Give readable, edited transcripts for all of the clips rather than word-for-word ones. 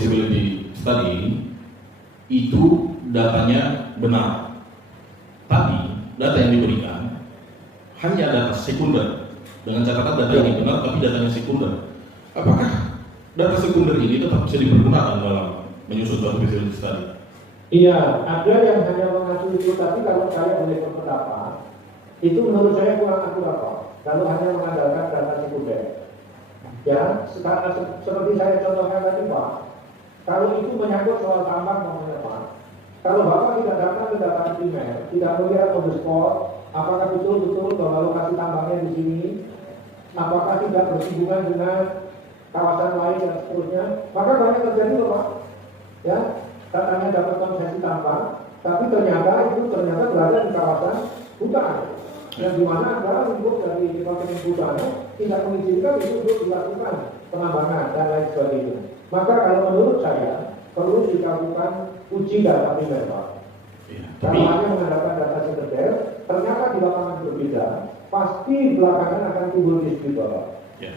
feasibility study itu datanya benar, tapi data yang diberikan hanya data sekunder, dengan catatan data ini benar tapi datanya sekunder. Apakah data sekunder ini tetap bisa dipergunakan dalam menyusun suatu feasibility study? Iya, ada yang hanya mengacu itu, tapi kalau saya boleh berpendapat, itu menurut saya kurang akurat Pak. Kalau hanya mengandalkan data sekunder. Ya, seperti saya contohkan tadi Pak, kalau itu menyangkut soal tambang namanya Pak, kalau Bapak tidak datang ke data primer, tidak melihat on the spot, apakah betul-betul bahwa lokasi tambangnya di sini, apakah tidak bersinggungan dengan kawasan lain dan seterusnya, maka banyak terjadi loh Pak. Ya, katanya dapat konsesi tambang, tapi ternyata berada di kawasan hutan, yang dimana adalah lingkup dari Departemen Kehutanan tidak mengizinkan itu untuk dilakukan penambangan dan lain sebagainya. Maka kalau menurut saya perlu dilakukan uji data primer Pak. Kalau hanya mengandalkan data sekunder, ternyata di lapangan berbeda, pasti belakangan akan timbul dispute Pak. Ya.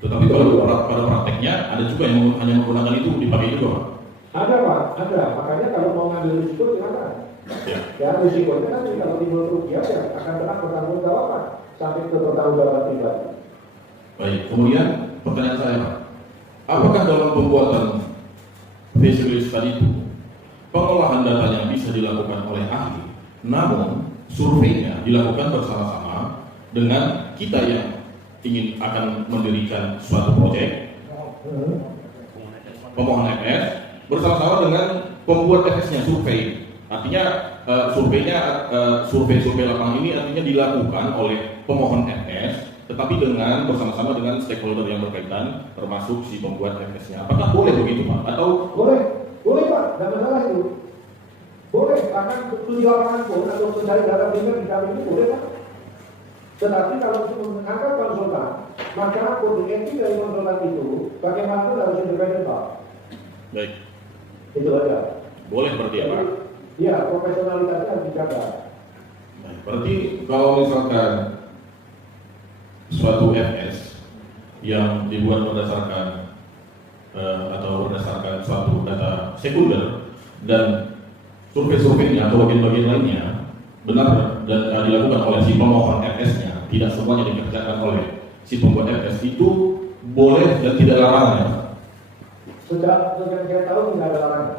Tetapi kalau pada prakteknya ada juga yang hanya menggunakan itu dipakai juga Pak. Ada Pak, ada. Makanya kalau mau ngambil risiko silakan. Ya risikonya kan kalau timbul kerugian ya akan kena pertanggungjawaban sampai ke pertanggungjawaban pribadi. Baik, kemudian pertanyaan saya Pak, apakah dalam pembuatan feasibility study itu pengolahan datanya bisa dilakukan oleh ahli, namun surveinya dilakukan bersama-sama dengan kita yang ingin akan mendirikan suatu proyek, pemohon FS bersama-sama dengan pembuat FS-nya survei. Artinya survei lapangan ini artinya dilakukan oleh pemohon FS, tetapi dengan bersama-sama dengan stakeholder yang berkaitan, termasuk si pembuat FS-nya. Apakah boleh begitu Pak? Atau boleh Pak, tidak masalah itu. Boleh, bahkan studi lapangan pun atau mencari data primer di kami itu boleh Pak. Tetapi kalau untuk mengangkat konsultan, maka kode etik dari konsultan itu bagaimanapun harus independen Pak. Baik. Itu aja. Boleh berarti ya Pak? Iya, profesionalitasnya harus dijaga. Baik, berarti kalau misalkan suatu FS yang dibuat berdasarkan atau berdasarkan suatu data sekunder dan survei-surveinya atau bagian-bagian lainnya benar dan dilakukan oleh si pemohon FS-nya, tidak semuanya dikerjakan oleh si pembuat FS, itu boleh dan tidak larangan. Sudah yang saya tahu tidak ada larangan.